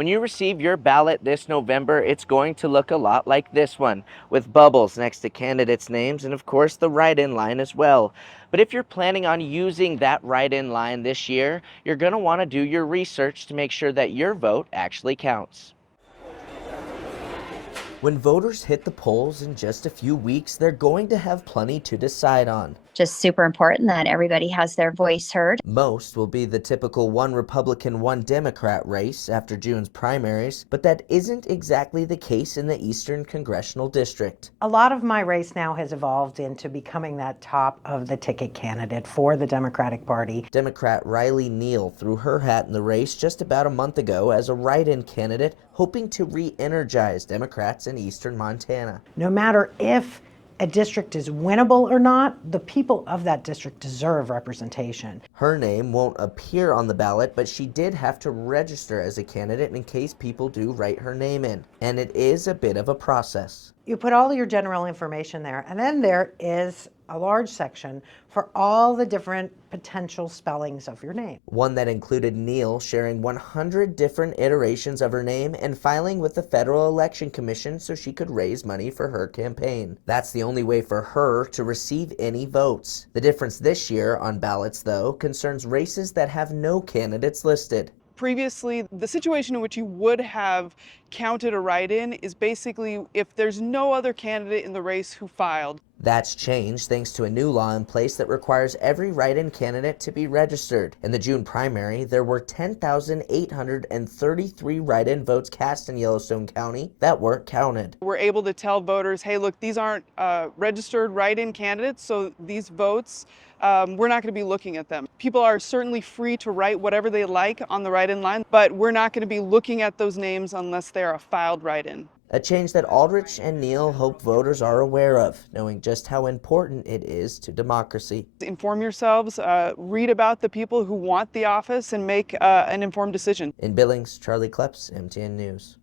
When you receive your ballot this November, it's going to look a lot like this one, with bubbles next to candidates' names and of course the write-in line as well. But if you're planning on using that write-in line this year, you're going to want to do your research to make sure that your vote actually counts. When voters hit the polls in just a few weeks, they're going to have plenty to decide on. Just super important that everybody has their voice heard. Most will be the typical one Republican, one Democrat race after June's primaries, but that isn't exactly the case in the Eastern Congressional District. A lot of my race now has evolved into becoming that top of the ticket candidate for the Democratic Party. Democrat Riley Neal threw her hat in the race just about a month ago as a write-in candidate, hoping to re-energize Democrats in eastern Montana. No matter if a district is winnable or not, the people of that district deserve representation. Her name won't appear on the ballot, but she did have to register as a candidate in case people do write her name in. And it is a bit of a process. You put all your general information there, and then there is a large section for all the different potential spellings of your name. One that included Neal sharing 100 different iterations of her name and filing with the Federal Election Commission so she could raise money for her campaign. That's the only way for her to receive any votes. The difference this year on ballots, though, concerns races that have no candidates listed. Previously, the situation in which you would have counted a write-in is basically if there's no other candidate in the race who filed. That's changed thanks to a new law in place that requires every write-in candidate to be registered. In the June primary, there were 10,833 write-in votes cast in Yellowstone County that weren't counted. We're able to tell voters, hey, look, these aren't registered write-in candidates, so these votes, we're not going to be looking at them. People are certainly free to write whatever they like on the write-in line, but we're not going to be looking at those names unless they're a filed write-in. A change that Aldrich and Neal hope voters are aware of, knowing just how important it is to democracy. Inform yourselves, read about the people who want the office, and make an informed decision. In Billings, Charlie Kleps, MTN News.